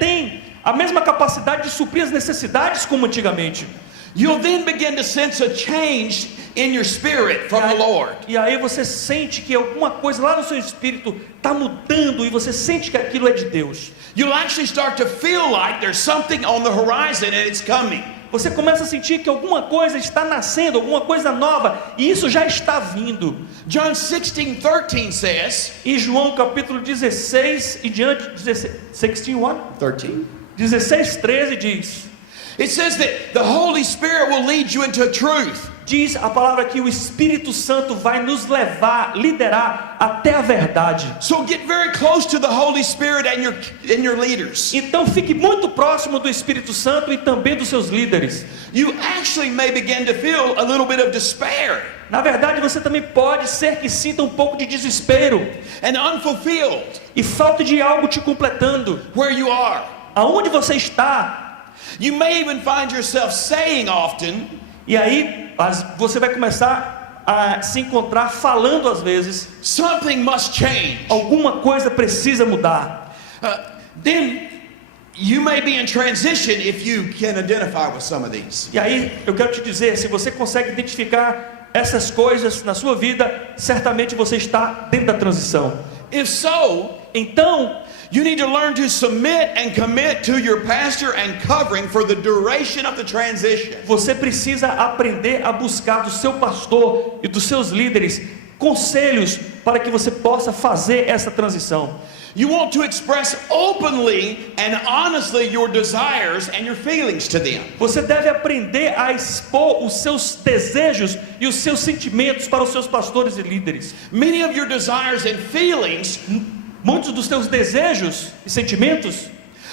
tem a mesma capacidade de suprir as necessidades como antigamente. You'll then begin to sense a change in your spirit from the Lord. E aí você sente que alguma coisa lá no seu espírito está mudando e você sente que aquilo é de Deus. You'll actually start to feel like there's something on the horizon and it's coming. Você começa a sentir que alguma coisa está nascendo, alguma coisa nova, e isso já está vindo. John 16:13 says, Em João capítulo 16 e diante, 16 what? 13? 16:13 diz, It says that the Holy Spirit will lead you into truth. diz a palavra que o Espírito Santo vai nos levar, liderar até a verdade. So get very close to the Holy Spirit and your leaders. Então fique muito próximo do Espírito Santo e também dos seus líderes. You actually may begin to feel a little bit of despair Na verdade, você também pode ser que sinta um pouco de desespero and unfulfilled e falta de algo te completando. where you are. Aonde você está? You may even find yourself saying often, E aí você vai começar a se encontrar falando às vezes, something must change. alguma coisa precisa mudar. Then you may be in transition if you can identify with some of these. E aí eu quero te dizer, se você consegue identificar essas coisas na sua vida, certamente você está dentro da transição. If so, Então, you need to learn to submit and commit to your pastor and covering for the duration of the transition. você precisa aprender a buscar do seu pastor e dos seus líderes conselhos para que você possa fazer essa transição. You want to express openly and honestly your desires and your feelings to them. Você deve aprender a expor os seus desejos e os seus sentimentos para os seus pastores e líderes. Many of your desires and feelings Muitos dos seus desejos e sentimentos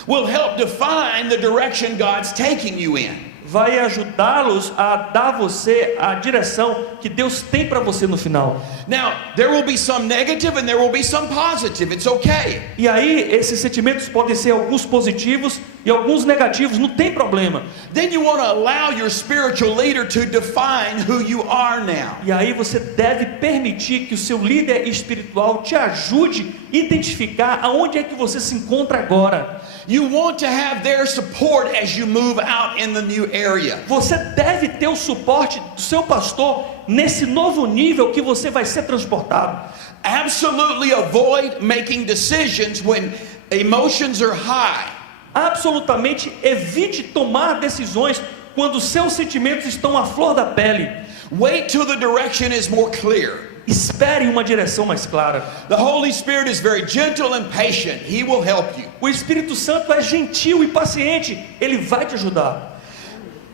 will help define the direction God's taking you in. vai ajudá-los a dar a você a direção que Deus tem para você no final. Now, there will be some negative and there will be some positive. It's okay. E aí esses sentimentos podem ser alguns positivos e alguns negativos, não tem problema. Then you want to allow your spiritual leader to define who you are now. E aí você deve permitir que o seu líder espiritual te ajude a identificar aonde é que você se encontra agora. You want to have their support as you move out in the new area. Você deve ter o suporte do seu pastor nesse novo nível que você vai ser transportado. Absolutely avoid making decisions when emotions are high. Absolutamente evite tomar decisões quando os seus sentimentos estão à flor da pele. Wait till the direction is more clear. Espere uma direção mais clara. The Holy Spirit is very gentle and patient. He will help you. O Espírito Santo é gentil e paciente, ele vai te ajudar.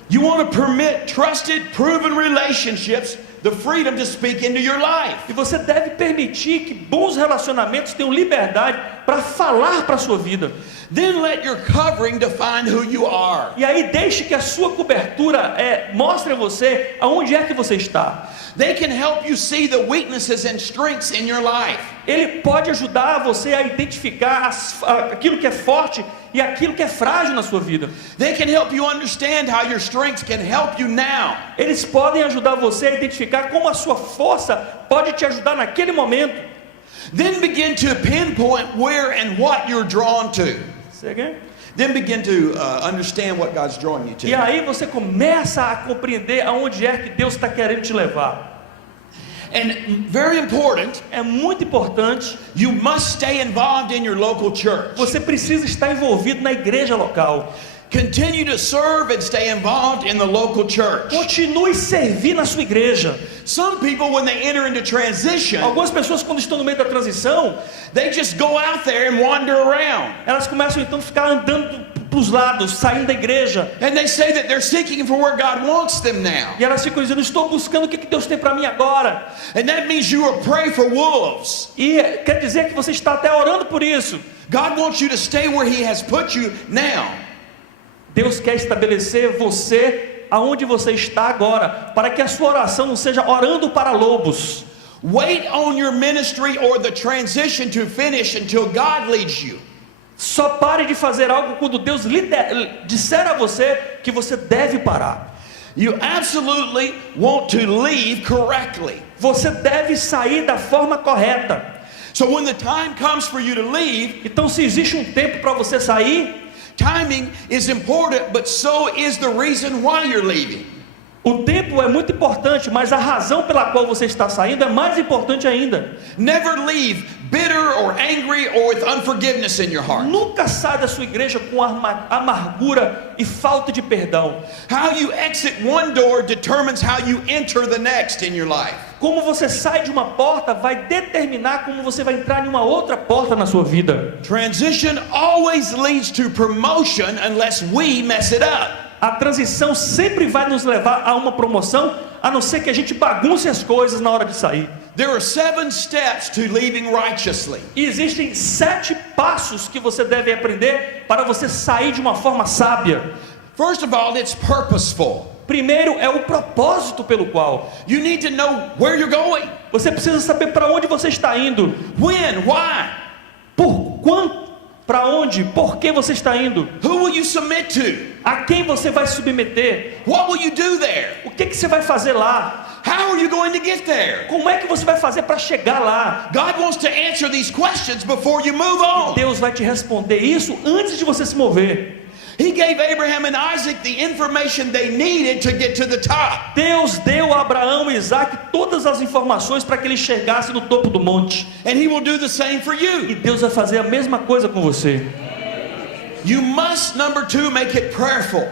You want to permit trusted, proven relationships the freedom to speak into your life. E você deve permitir que bons relacionamentos tenham liberdade para falar para a sua vida. Then let your covering define who you are. E aí deixe que a sua cobertura mostre a você aonde é que você está. They can help you see the weaknesses and strengths in your life. Ele pode ajudar você a identificar aquilo que é forte e aquilo que é frágil na sua vida. They can help you understand how your strengths can help you now. Eles podem ajudar você a identificar como a sua força pode te ajudar naquele momento. Then begin to pinpoint where and what you're drawn to. Then begin to understand what God's drawing you to. E aí você começa a compreender aonde é que Deus está querendo te levar. And very important, É muito importante. you must stay involved in your local church. Você precisa estar envolvido na igreja local. Continue to serve and stay involved in the local church. Continue a servir na sua igreja. Some people, when they enter into transition, Algumas pessoas, quando estão no meio da transição, they just go out there and wander around. elas começam então a ficar andando para os lados, saindo da igreja. And they say that they're seeking for where God wants them now. E elas ficam dizendo: estou buscando o que Deus tem para mim agora. And that means you are praying for wolves. E quer dizer que você está até orando por isso. God wants you to stay where He has put you now. Deus quer estabelecer você aonde você está agora, para que a sua oração não seja orando para lobos. Wait on your ministry or the transition to finish until God leads you. Só pare de fazer algo quando Deus disser a você que você deve parar. You absolutely want to leave correctly. Você deve sair da forma correta. So when the time comes for you to leave, Então, se existe um tempo para você sair, timing is important, but so is the reason why you're leaving. o tempo é muito importante, mas a razão pela qual você está saindo é mais importante ainda. Never leave bitter or angry or with unforgiveness in your heart. Nunca saia da sua igreja com amargura e falta de perdão. How you exit one door determines how you enter the next in your life. Como você sai de uma porta vai determinar como você vai entrar em uma outra porta na sua vida. Transition always leads to promotion unless we mess it up. A transição sempre vai nos levar a uma promoção, a não ser que a gente bagunce as coisas na hora de sair. There are 7 steps to leaving righteously. E existem 7 passos que você deve aprender para você sair de uma forma sábia. First of all, it's purposeful. Primeiro é o propósito pelo qual. You need to know where you're going. Você precisa saber para onde você está indo. When, why? Por quanto Para onde? Por que você está indo? Who will you submit to? A quem você vai se submeter? What will you do there? O que você vai fazer lá? How are you going to get there? Como é que você vai fazer para chegar lá? God wants to answer these questions before you move on. Deus vai te responder isso antes de você se mover. He gave Abraham and Isaac the information they needed to get to the top. Deus deu a Abraão e Isaac todas as informações para que eles chegassem no topo do monte. And He will do the same for you. E Deus vai fazer a mesma coisa com você. You must, number 2, make it prayerful.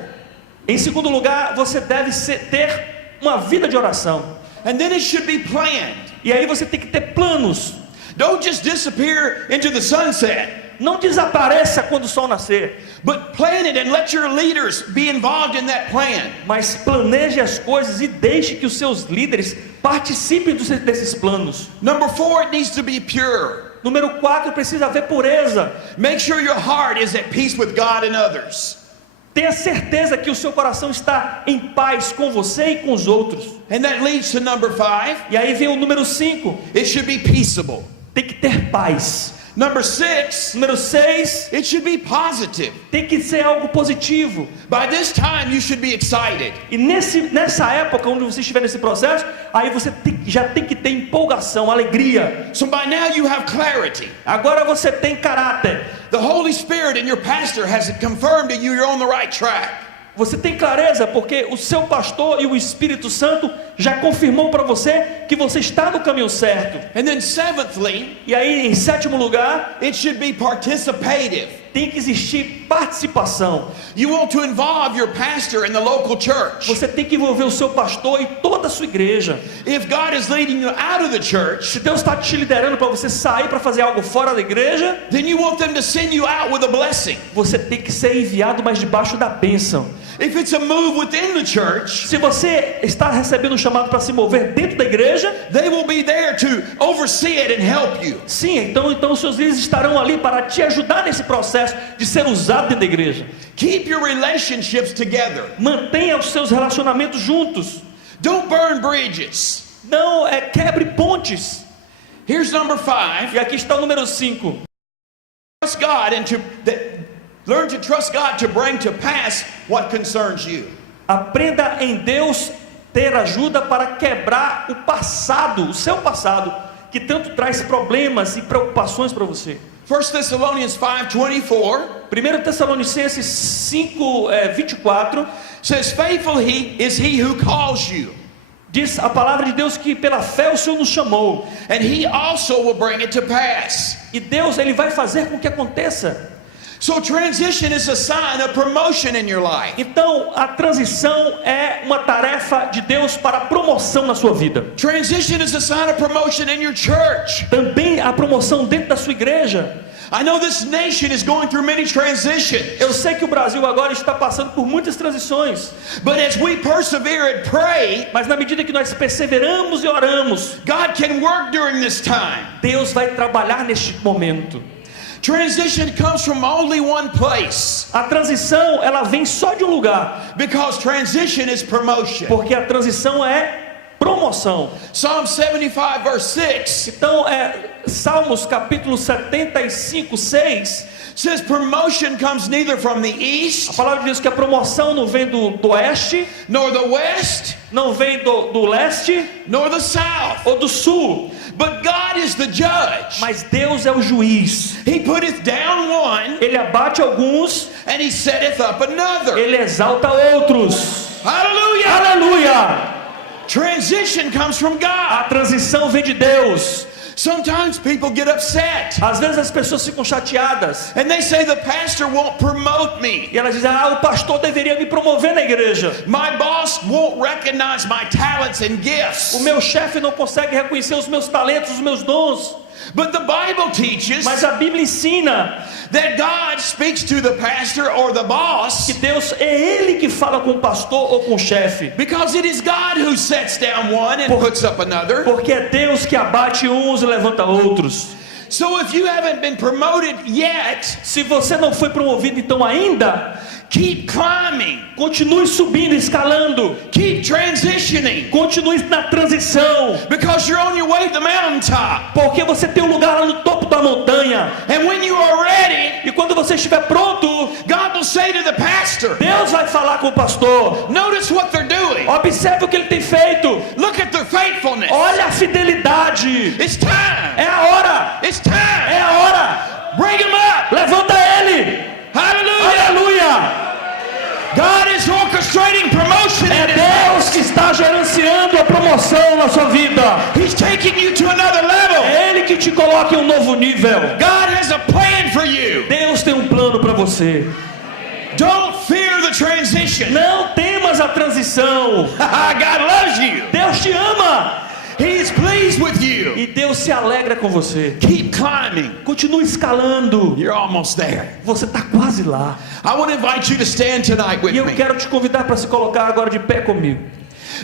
Em segundo lugar, você deve ter uma vida de oração. And then it should be planned. E aí você tem que ter planos. Don't just disappear into the sunset. Não desapareça quando o sol nascer, But plan it and let your leaders be involved in that plan. mas planeje as coisas e deixe que os seus líderes participem desses planos. Number 4, it needs to be pure. Número 4, precisa haver pureza. Make sure your heart is at peace with God and others. Tenha certeza que o seu coração está em paz com você e com os outros. And that leads to number 5. E aí vem o número 5. It should be peaceable. Tem que ter paz. Number 6. Número 6. It should be positive. Tem que ser algo positivo. By this time, you should be excited. E nessa época, onde você estiver nesse processo, aí você já tem que ter empolgação, alegria. So by now, you have clarity. Agora você tem caráter. The Holy Spirit and your pastor has confirmed to you you're on the right track. Você tem clareza porque o seu pastor e o Espírito Santo já confirmou para você que você está no caminho certo. And then seventhly, E aí, em sétimo lugar, it should be participative. tem que existir participação. You want to involve your pastor and the local church. Você tem que envolver o seu pastor e toda a sua igreja. If God is leading you out of the church, Se Deus está te liderando para você sair para fazer algo fora da igreja, then you want them to send you out with a blessing. você tem que ser enviado, mas debaixo da bênção. If it's a move within the church, Se você está recebendo um chamado para se mover dentro da igreja, they will be there to oversee it and help you. sim, então os seus líderes estarão ali para te ajudar nesse processo de ser usado dentro da igreja. Keep your relationships together. Mantenha os seus relacionamentos juntos. Don't burn bridges. Não quebre pontes. Here's number 5. E aqui está o número 5. Trust God and learn to trust God to bring to pass what concerns you. Aprenda em Deus ter ajuda para quebrar o passado, o seu passado, que tanto traz problemas e preocupações para você. 1 Thessalonians 5:24 1 Tessalonicenses 5:24 says, "Faithful is he who calls you, diz a palavra de Deus que pela fé o Senhor nos chamou. and he also will bring it to pass." E Deus, Ele vai fazer com que aconteça. So transition is a sign of promotion in your life. Então, a transição é uma tarefa de Deus para promoção na sua vida. Transition is a sign of promotion in your church. Também a promoção dentro da sua igreja. I know this nation is going through many transitions, Eu sei que o Brasil agora está passando por muitas transições, but as we persevere and pray, mas na medida que nós perseveramos e oramos, God can work during this time. Deus vai trabalhar neste momento. Transition comes from only one place, A transição, ela vem só de um lugar, because transition is promotion. porque a transição é promoção. Psalm 75 verse 6 Então, Salmos capítulo 75, 6, says promotion comes neither from the a east palavra diz que a promoção não vem do oeste, nor the west não vem do leste nor the south, ou do sul, but God is the judge. mas Deus é o juiz. He putteth down one Ele abate alguns, and he setteth up another. Ele exalta outros. Hallelujah. Aleluia! Transition comes from A God. transição vem de Deus. Sometimes people get upset Às vezes as pessoas ficam chateadas and they say the pastor won't promote me. e elas dizem: o pastor deveria me promover na igreja. My boss won't recognize my talents and gifts. O meu chefe não consegue reconhecer os meus talentos, os meus dons. But the Bible teaches Mas a Bíblia ensina that God speaks to the pastor or the boss que Deus é Ele que fala com o pastor ou com o chefe, because it is God who sets down one and puts up another. porque é Deus que abate uns e levanta outros. So if you haven't been promoted yet, Se você não foi promovido então ainda, Keep climbing. Continue subindo, escalando. Keep transitioning. Continue na transição. Because you're on your way to the mountaintop. Porque você tem um lugar lá no topo da montanha. And when you are ready, E quando você estiver pronto, God will say to the pastor, Deus vai falar com o pastor. notice what they're doing. Observe o que ele tem feito. Look at their faithfulness. Olha a fidelidade. It's time. É a hora. It's time. É a hora. Bring him up. Levanta ele. Hallelujah. Aleluia. God is orchestrating promotion É in his life. Deus que está gerenciando a promoção na sua vida. He's taking you to another level. É Ele que te coloca em um novo nível. God has a plan for you. Deus tem um plano para você. Don't fear the transition. Não temas a transição. God loves you. Deus te ama. He is pleased with you. E Deus se alegra com você. Keep climbing. Continue escalando. You're almost there. Você está quase lá. I want to invite you to stand tonight with E eu me. quero te convidar para se colocar agora de pé comigo.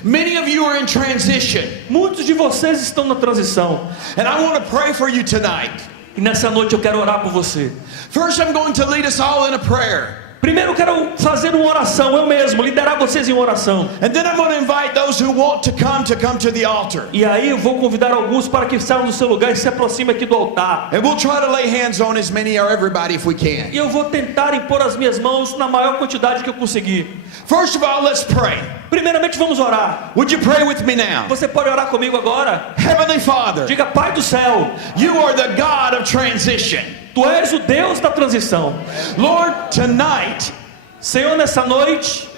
Many of you are in transition, Muitos de vocês estão na transição. and I want to pray for you tonight. E nessa noite eu quero orar por você. First, I'm going to lead us all in a prayer. Primeiro eu quero fazer uma oração, eu mesmo, liderar vocês em oração. And then I'm going to invite those who want to come to the altar. E aí eu vou convidar alguns para que saiam do seu lugar e se aproximem aqui do altar. And we'll try to lay hands on as many or everybody if we can. E eu vou tentar impor as minhas mãos na maior quantidade que eu conseguir. First of all, let's pray. Primeiramente vamos orar. Would you pray with me now? Você pode orar comigo agora? Heavenly Father, Diga: Pai do céu, you are the God of transition. Tu és o Deus da transição. Lord, tonight, Senhor, nessa noite,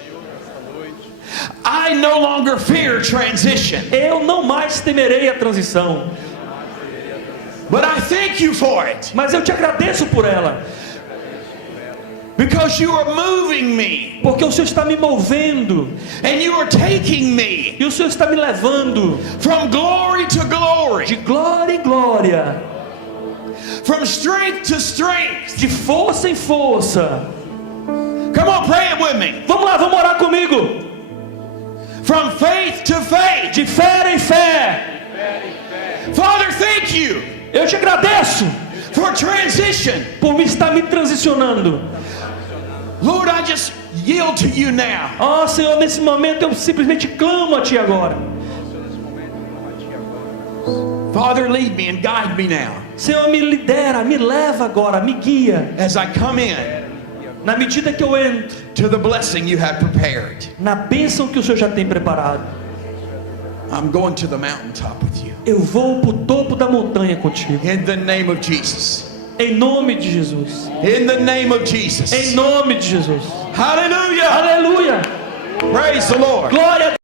I no longer fear transition, eu não mais temerei a transição, but I thank you for it mas eu te agradeço por ela, because you are moving me porque o Senhor está me movendo and you are taking me e o Senhor está me levando from glory to de glory, glória em glória, from strength to strength. de força em força. Come on, pray it with me. Vamos lá, vamos orar comigo. From faith to faith. De fé em fé. Father, thank you Eu te agradeço for transition. por me estar me transicionando. Lord, I just yield to you now. Ó Senhor, nesse momento eu simplesmente clamo a Ti agora. Father, lead me and guide me now Senhor, me lidera, me leva agora, me guia. as I come in Na medida que eu entro to the blessing you have prepared. na bênção que o Senhor já tem preparado, I'm going to the mountaintop with you. eu vou para o topo da montanha contigo. In the name of Jesus. Em nome de Jesus. In the name of Jesus. Em nome de Jesus. Hallelujah. Aleluia. Praise the Lord. Glória a